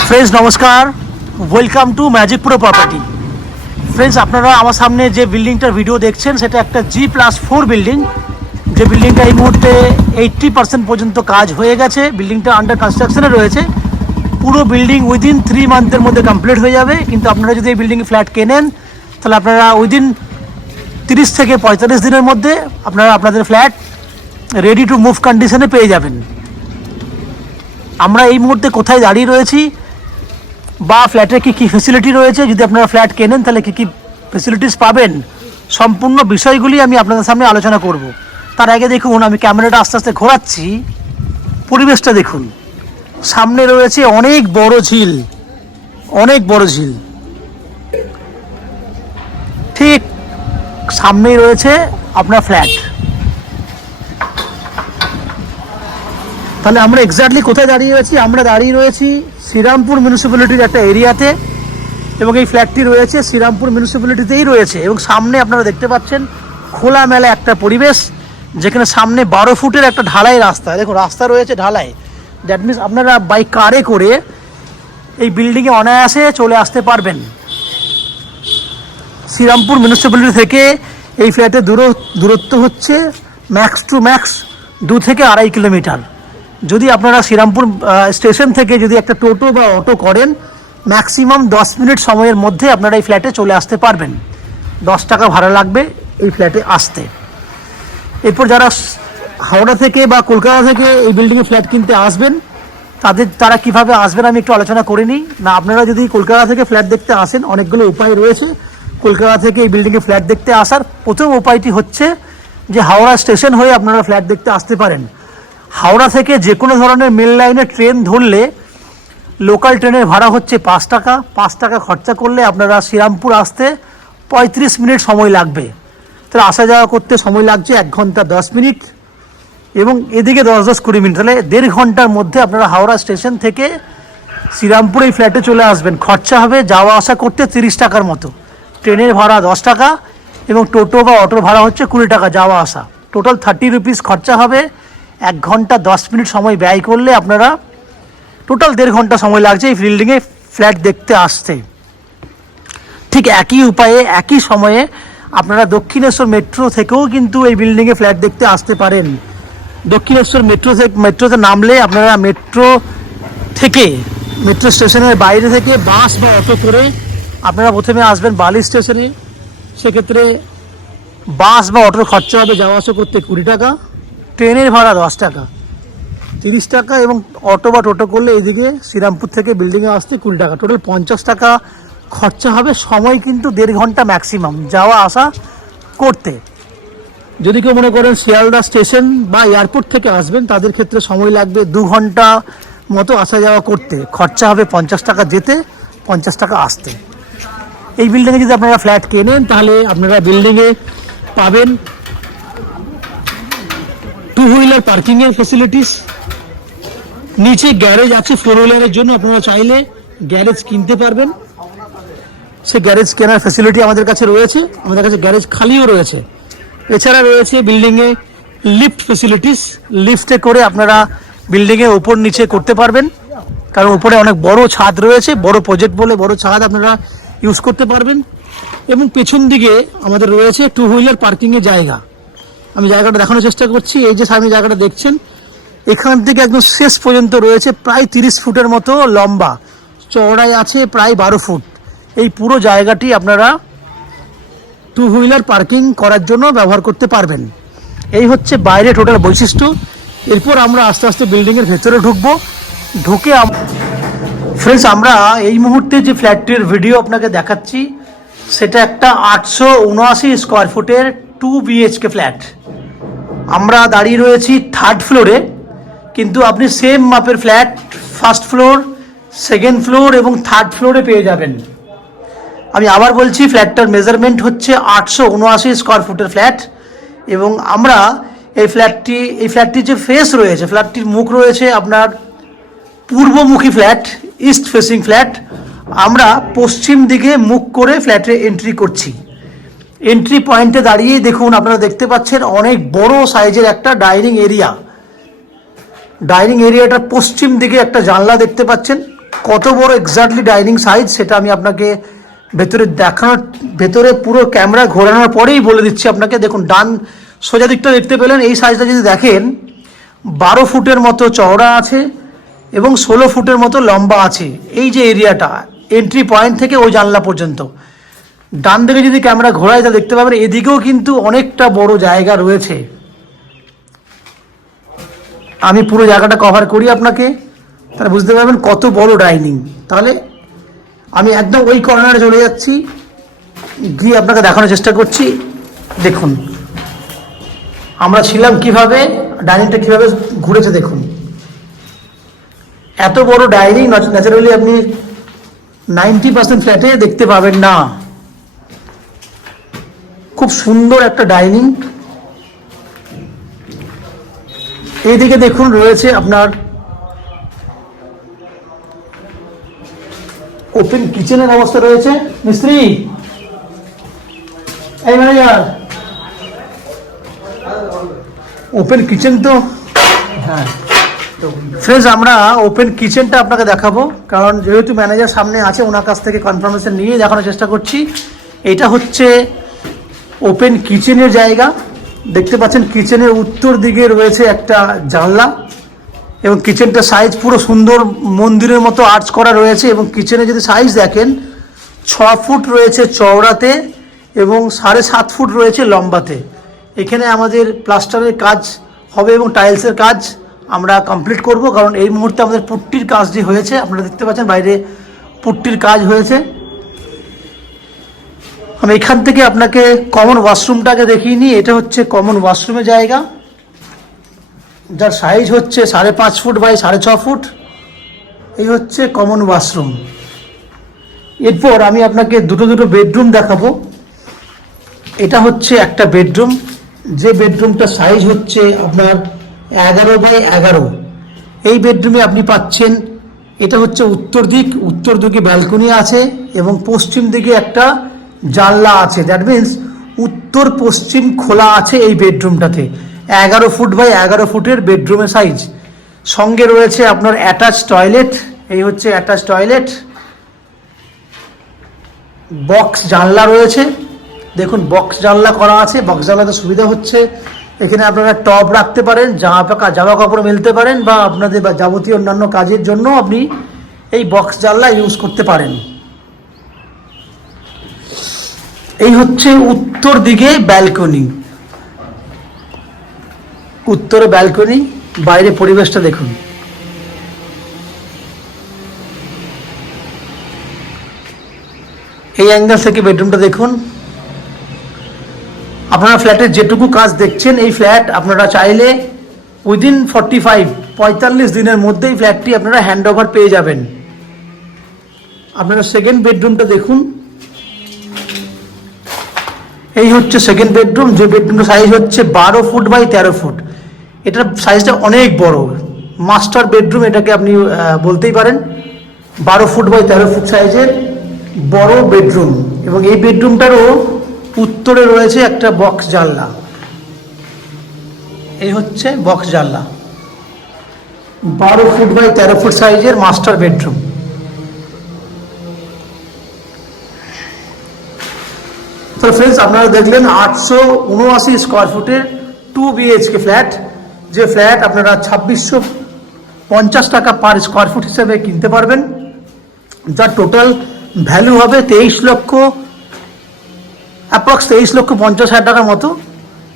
Friends নমস্কার, welcome to magic pro property. Friends, আপনারা আমার সামনে যে বিল্ডিংটার ভিডিও দেখছেন সেটা একটা G+4 বিল্ডিং। যে বিল্ডিংটা এই মুহূর্তে 80% পর্যন্ত কাজ হয়ে গেছে। বিল্ডিংটা আন্ডার কনস্ট্রাকশনে রয়েছে। পুরো বিল্ডিং উইদিন 3 মান্থের মধ্যে কমপ্লিট হয়ে যাবে। কিন্তু আপনারা যদি এই বিল্ডিংয়ে ফ্ল্যাট কেনেন তাহলে আপনারা উইদিন 30 থেকে 45 দিনের মধ্যে আপনারা আপনাদের ফ্ল্যাট রেডি টু মুভ কন্ডিশনে পেয়ে যাবেন। আমরা এই মুহূর্তে কোথায় দাঁড়িয়ে রয়েছি বা ফ্ল্যাটের কী ফেসিলিটি রয়েছে, যদি আপনারা ফ্ল্যাট কেনেন তাহলে কী ফেসিলিটিস পাবেন, সম্পূর্ণ বিষয়গুলি আমি আপনাদের সামনে আলোচনা করব। তার আগে দেখুন, আমি ক্যামেরাটা আস্তে আস্তে ঘোরাচ্ছি, পরিবেশটা দেখুন। সামনে রয়েছে অনেক বড় ঝিল, অনেক বড় ঝিল। ঠিক সামনেই রয়েছে আপনার ফ্ল্যাট। তাহলে আমরা এক্স্যাক্টলি কোথায় দাঁড়িয়ে রয়েছি? আমরা দাঁড়িয়ে রয়েছি শ্রীরামপুর মিউনিসিপ্যালিটির একটা এরিয়াতে, এবং এই ফ্ল্যাটটি রয়েছে শ্রীরামপুর মিউনিসিপ্যালিটিতেই রয়েছে। এবং সামনে আপনারা দেখতে পাচ্ছেন খোলামেলা একটা পরিবেশ, যেখানে সামনে 12 ফুটের একটা ঢালাই রাস্তা। দেখুন, রাস্তা রয়েছে ঢালাই। দ্যাট মিনস আপনারা বাই কারে করে এই বিল্ডিংয়ে অনায়াসে চলে আসতে পারবেন। শ্রীরামপুর মিউনিসিপ্যালিটি থেকে এই ফ্ল্যাটের দূরত্ব হচ্ছে ম্যাক্স টু ম্যাক্স 2 থেকে 2.5 কিলোমিটার। যদি আপনারা শ্রীরামপুর স্টেশন থেকে যদি একটা টোটো বা অটো করেন, ম্যাক্সিমাম 10 মিনিট সময়ের মধ্যে আপনারা এই ফ্ল্যাটে চলে আসতে পারবেন। 10 টাকা ভাড়া লাগবে এই ফ্ল্যাটে আসতে। এরপর যারা হাওড়া থেকে বা কলকাতা থেকে এই বিল্ডিংয়ে ফ্ল্যাট কিনতে আসবেন, তারা কিভাবে আসবেন আমি একটু আলোচনা করে নিই। না, আপনারা যদি কলকাতা থেকে ফ্ল্যাট দেখতে আসেন, অনেকগুলো উপায় রয়েছে কলকাতা থেকে এই বিল্ডিংয়ে ফ্ল্যাট দেখতে আসার। প্রথম উপায়টি হচ্ছে যে হাওড়া স্টেশন হয়ে আপনারা ফ্ল্যাট দেখতে আসতে পারেন। হাওড়া থেকে যে কোনো ধরনের মেল লাইনে ট্রেন ধরলে লোকাল ট্রেনের ভাড়া হচ্ছে 5 টাকা। 5 টাকা খরচা করলে আপনারা শ্রীরামপুর আসতে 35 মিনিট সময় লাগবে। তাহলে আসা যাওয়া করতে সময় লাগছে 1 ঘন্টা 10 মিনিট, এবং এদিকে 10-20 মিনিট। তাহলে 1.5 ঘন্টার মধ্যে আপনারা হাওড়া স্টেশন থেকে শ্রীরামপুর এই ফ্ল্যাটে চলে আসবেন। খরচা হবে যাওয়া আসা করতে 30 টাকার মতো। ট্রেনের ভাড়া 10 টাকা এবং টোটো বা অটোর ভাড়া হচ্ছে 20 টাকা যাওয়া আসা। টোটাল 30 রুপিস খরচা হবে। 1 ঘন্টা 10 মিনিট সময় ব্যয় করলে আপনারা টোটাল 1.5 ঘন্টা সময় লাগছে এই বিল্ডিংয়ে ফ্ল্যাট দেখতে আসতে। ঠিক একই উপায়ে একই সময়ে আপনারা দক্ষিণেশ্বর মেট্রো থেকেও কিন্তু এই বিল্ডিংয়ে ফ্ল্যাট দেখতে আসতে পারেন। দক্ষিণেশ্বর মেট্রোতে নামলে আপনারা মেট্রো স্টেশনের বাইরে থেকে বাস বা অটো করে আপনারা প্রথমে আসবেন বালি স্টেশনে। সেক্ষেত্রে বাস বা অটোর খরচা হবে যাওয়া আসা করতে 20 টাকা, ট্রেনের ভাড়া 10 টাকা 30 টাকা, এবং অটো বা টোটো করলে এইদিকে শ্রীরামপুর থেকে বিল্ডিংয়ে আসতে 20 টাকা। টোটাল 50 টাকা খরচা হবে। সময় কিন্তু 1.5 ঘন্টা ম্যাক্সিমাম যাওয়া আসা করতে। যদি কেউ মনে করেন শিয়ালদা স্টেশন বা এয়ারপোর্ট থেকে আসবেন, তাদের ক্ষেত্রে সময় লাগবে 2 ঘন্টা মতো আসা যাওয়া করতে। খরচা হবে 50 টাকা যেতে, 50 টাকা আসতে। এই বিল্ডিংয়ে যদি আপনারা ফ্ল্যাট কেনেন তাহলে আপনারা বিল্ডিংয়ে পাবেন 2 হুইলার পার্কিংয়ের ফেসিলিটিস। নিচে গ্যারেজ আছে 4 হুইলারের জন্য, আপনারা চাইলে গ্যারেজ কিনতে পারবেন। সে গ্যারেজ কেনার ফেসিলিটি আমাদের কাছে রয়েছে। আমাদের কাছে গ্যারেজ খালিও রয়েছে। এছাড়া রয়েছে বিল্ডিংয়ে লিফট ফেসিলিটিস। লিফটে করে আপনারা বিল্ডিংয়ে উপর নিচে করতে পারবেন, কারণ উপরে অনেক বড় ছাদ রয়েছে। বড় প্রজেক্ট বলে বড় ছাদ আপনারা ইউজ করতে পারবেন। এবং পেছন দিকে আমাদের রয়েছে 2 হুইলার পার্কিংয়ের জায়গা। আমি জায়গাটা দেখানোর চেষ্টা করছি। এই যে সামনে জায়গাটা দেখছেন, এখান থেকে একদম শেষ পর্যন্ত রয়েছে প্রায় 30 ফুটের মতো লম্বা, চওড়ায় আছে প্রায় 12 ফুট। এই পুরো জায়গাটি আপনারা 2 হুইলার পার্কিং করার জন্য ব্যবহার করতে পারবেন। এই হচ্ছে বাইরে টোটাল বৈশিষ্ট্য। এরপর আমরা আস্তে আস্তে বিল্ডিংয়ের ভেতরে ঢুকে ফ্রেন্ডস, আমরা এই মুহূর্তে যে ফ্ল্যাটটির ভিডিও আপনাকে দেখাচ্ছি সেটা একটা 879 স্কোয়ার ফুটের 2 BHK ফ্ল্যাট। আমরা দাঁড়িয়ে রয়েছি 3rd ফ্লোরে, কিন্তু আপনি সেম মাপের flat 1st floor, 2nd floor এবং 3rd ফ্লোরে পেয়ে যাবেন। আমি আবার বলছি, ফ্ল্যাটটার মেজারমেন্ট হচ্ছে 879 স্কোয়ার ফুটের ফ্ল্যাট। এবং আমরা এই ফ্ল্যাটটির যে ফেস রয়েছে, ফ্ল্যাটটির মুখ রয়েছে আপনার পূর্বমুখী ফ্ল্যাট, ইস্ট ফেসিং ফ্ল্যাট। আমরা পশ্চিম দিকে মুখ করে ফ্ল্যাটে এন্ট্রি করছি। এন্ট্রি পয়েন্টে দাঁড়িয়ে দেখুন, আপনারা দেখতে পাচ্ছেন অনেক বড় সাইজের একটা ডাইনিং এরিয়া। ডাইনিং এরিয়াটার পশ্চিম দিকে একটা জানলা দেখতে পাচ্ছেন, কত বড় এক্স্যাক্টলি ডাইনিং সাইজ সেটা আমি আপনাকে ভেতরে দেখানোর, ভেতরে পুরো ক্যামেরা ঘোরানোর পরেই বলে দিচ্ছি আপনাকে। দেখুন ডান সোজা দিকটা দেখতে পেলেন, এই সাইজটা যদি দেখেন 12 ফুটের মতো চওড়া আছে এবং 16 ফুটের মতো লম্বা আছে। এই যে এরিয়াটা এন্ট্রি পয়েন্ট থেকে ওই জানলা পর্যন্ত, ডান দিকে যদি ক্যামেরা ঘোরায় তা দেখতে পাবেন এদিকেও কিন্তু অনেকটা বড় জায়গা রয়েছে। আমি পুরো জায়গাটা কভার করি আপনাকে, তাহলে বুঝতে পারবেন কত বড় ডাইনিং। তাহলে আমি একদম ওই কর্নারে চলে যাচ্ছি, গিয়ে আপনাকে দেখানোর চেষ্টা করছি। দেখুন আমরা ছিলাম কিভাবে, ডাইনিংটা কিভাবে ঘুরেছে দেখুন। এত বড় ডাইনিং ন্যাচারালি আপনি 90% ফ্ল্যাটে দেখতে পাবেন না। খুব সুন্দর একটা ডাইনিং। এইদিকে দেখুন রয়েছে আপনার ওপেন কিচেনের অবস্থা রয়েছে। মিস্ত্রি, এই ম্যানেজার, ওপেন কিচেন তো, হ্যাঁ ফ্রেন্ডস আমরা ওপেন কিচেনটা আপনাকে দেখাবো, কারণ যেহেতু ম্যানেজার সামনে আছে ওনার কাছ থেকে কনফার্মেশন নিয়ে দেখানোর চেষ্টা করছি। এটা হচ্ছে ওপেন কিচেনের জায়গা। দেখতে পাচ্ছেন কিচেনের উত্তর দিকে রয়েছে একটা জানলা এবং কিচেনটা সাইজ পুরো সুন্দর মন্দিরের মতো আর্চ করা রয়েছে। এবং কিচেনে যদি সাইজ দেখেন 6 ফুট রয়েছে চওড়াতে এবং 7.5 ফুট রয়েছে লম্বাতে। এখানে আমাদের প্লাস্টারের কাজ হবে এবং টাইলসের কাজ আমরা কমপ্লিট করব, কারণ এই মুহূর্তে আমাদের পুট্টির কাজ যে হয়েছে আপনারা দেখতে পাচ্ছেন বাইরে পুট্টির কাজ হয়েছে। আমি এখান থেকে আপনাকে কমন ওয়াশরুমটাকে দেখিয়ে নিই। এটা হচ্ছে কমন ওয়াশরুমের জায়গা, যার সাইজ হচ্ছে 5.5 ফুট বাই 6.5 ফুট। এই হচ্ছে কমন ওয়াশরুম। এরপর আমি আপনাকে দুটো বেডরুম দেখাবো। এটা হচ্ছে একটা বেডরুম, যে বেডরুমটা সাইজ হচ্ছে আপনার 11 বাই 11। এই বেডরুমে আপনি পাচ্ছেন, এটা হচ্ছে উত্তর দিকে ব্যালকনি আছে এবং পশ্চিম দিকে একটা জানলা আছে। দ্যাট মিন্স উত্তর পশ্চিম খোলা আছে এই বেডরুমটাতে। 11 ফুট বাই 11 ফুটের বেডরুমের সাইজ। সঙ্গে রয়েছে আপনার অ্যাটাচ টয়লেট। এই হচ্ছে অ্যাটাচ টয়লেট। বক্স জানলা রয়েছে, দেখুন বক্স জানলা করা আছে। বক্স জানলাতে সুবিধা হচ্ছে এখানে আপনারা টব রাখতে পারেন, জামা কাপড় মেলতে পারেন, বা আপনাদের যাবতীয় অন্যান্য কাজের জন্য আপনি এই বক্স জানলা ইউজ করতে পারেন। এই হচ্ছে উত্তর দিকে ব্যালকনি, উত্তরে ব্যালকনি। বাইরে পরিবেশটা দেখুন। এই অ্যাঙ্গেল থেকে বেডরুমটা দেখুন। আপনারা ফ্ল্যাটের যেটুকু কাজ দেখছেন, এই ফ্ল্যাট আপনারা চাইলে উইদিন 45 দিনের মধ্যেই ফ্ল্যাটটি আপনারা হ্যান্ড ওভার পেয়ে যাবেন। আপনারা সেকেন্ড বেডরুমটা দেখুন। এই হচ্ছে সেকেন্ড বেডরুম, যে বেডরুমটা সাইজ হচ্ছে 12 ফুট বাই 13 ফুট। এটার সাইজটা অনেক বড়, মাস্টার বেডরুম এটাকে আপনি বলতেই পারেন। 12 ফুট বাই 13 ফুট সাইজের বড় বেডরুম। এবং এই বেডরুমটারও উত্তরে রয়েছে একটা বক্স জানলা। এই হচ্ছে বক্স জানলা, 12 ফুট বাই 13 ফুট সাইজের মাস্টার বেডরুম। তো ফ্রেন্ডস আপনারা দেখলেন 879 স্কোয়ার ফুটের 2 BHK ফ্ল্যাট, যে ফ্ল্যাট আপনারা 2650 টাকা পার স্কোয়ার ফুট হিসেবে কিনতে পারবেন, যার টোটাল ভ্যালু হবে 23,50,000 টাকার মতো।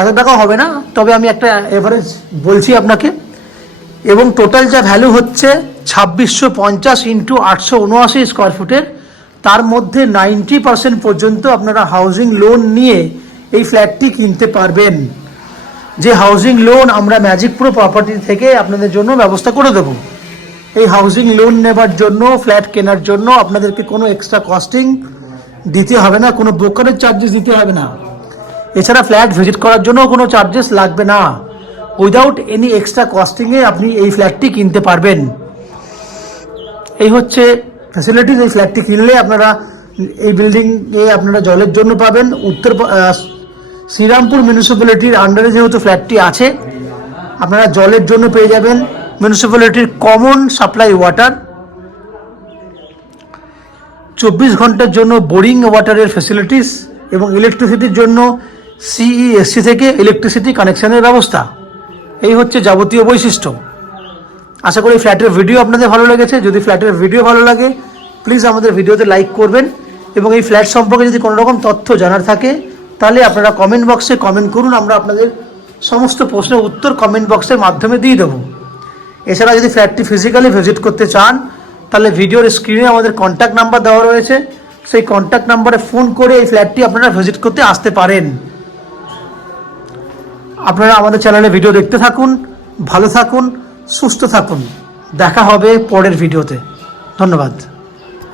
এত টাকা হবে না, তবে আমি একটা এভারেজ বলছি আপনাকে। এবং টোটাল যা ভ্যালু হচ্ছে 2650 ইন্টু 879 স্কোয়ার ফুটের, তার মধ্যে 90% পর্যন্ত আপনারা হাউজিং লোন নিয়ে এই ফ্ল্যাটটি কিনতে পারবেন। যে হাউজিং লোন আমরা ম্যাজিক প্রো প্রপার্টি থেকে আপনাদের জন্য ব্যবস্থা করে দেব। এই হাউজিং লোন নেবার জন্য, ফ্ল্যাট কেনার জন্য আপনাদেরকে কোনো এক্সট্রা কস্টিং দিতে হবে না, কোনো ব্রোকারেজ চার্জেস দিতে হবে না। এছাড়া ফ্ল্যাট ভিজিট করার জন্য কোনো চার্জেস লাগবে না। উইদাউট এনি এক্সট্রা কস্টিংয়ে আপনি এই ফ্ল্যাটটি কিনতে পারবেন। এই হচ্ছে ফ্যাসিলিটিস। এই ফ্ল্যাটটি কিনলে আপনারা এই বিল্ডিংয়ে আপনারা জলের জন্য পাবেন। শ্রীরামপুর মিউনিসিপ্যালিটির আন্ডারে যেহেতু ফ্ল্যাটটি আছে, আপনারা জলের জন্য পেয়ে যাবেন মিউনিসিপ্যালিটির কমন সাপ্লাই ওয়াটার। 24 ঘন্টার জন্য বোরিং ওয়াটারের ফ্যাসিলিটিস এবং ইলেকট্রিসিটির জন্য সিইএসসি থেকে ইলেকট্রিসিটি কানেকশনের ব্যবস্থা। এই হচ্ছে যাবতীয় বৈশিষ্ট্য। আশা করি ফ্ল্যাটের ভিডিও আপনাদের ভালো লেগেছে। যদি ফ্ল্যাটের ভিডিও ভালো লাগে প্লিজ আমাদের ভিডিওতে লাইক করবেন, এবং এই ফ্ল্যাট সম্পর্কে যদি কোনো রকম তথ্য জানার থাকে তাহলে আপনারা কমেন্ট বক্সে কমেন্ট করুন, আমরা আপনাদের সমস্ত প্রশ্নের উত্তর কমেন্ট বক্সের মাধ্যমে দিয়ে দেবো। এছাড়া যদি ফ্ল্যাটটি ফিজিক্যালি ভিজিট করতে চান তাহলে ভিডিওর স্ক্রিনে আমাদের কন্ট্যাক্ট নাম্বার দেওয়া রয়েছে, সেই কন্ট্যাক্ট নাম্বারে ফোন করে এই ফ্ল্যাটটি আপনারা ভিজিট করতে আসতে পারেন। আপনারা আমাদের চ্যানেলে ভিডিও দেখতে থাকুন, ভালো থাকুন, সুস্থ থাকুন। দেখা হবে পরের ভিডিওতে। ধন্যবাদ।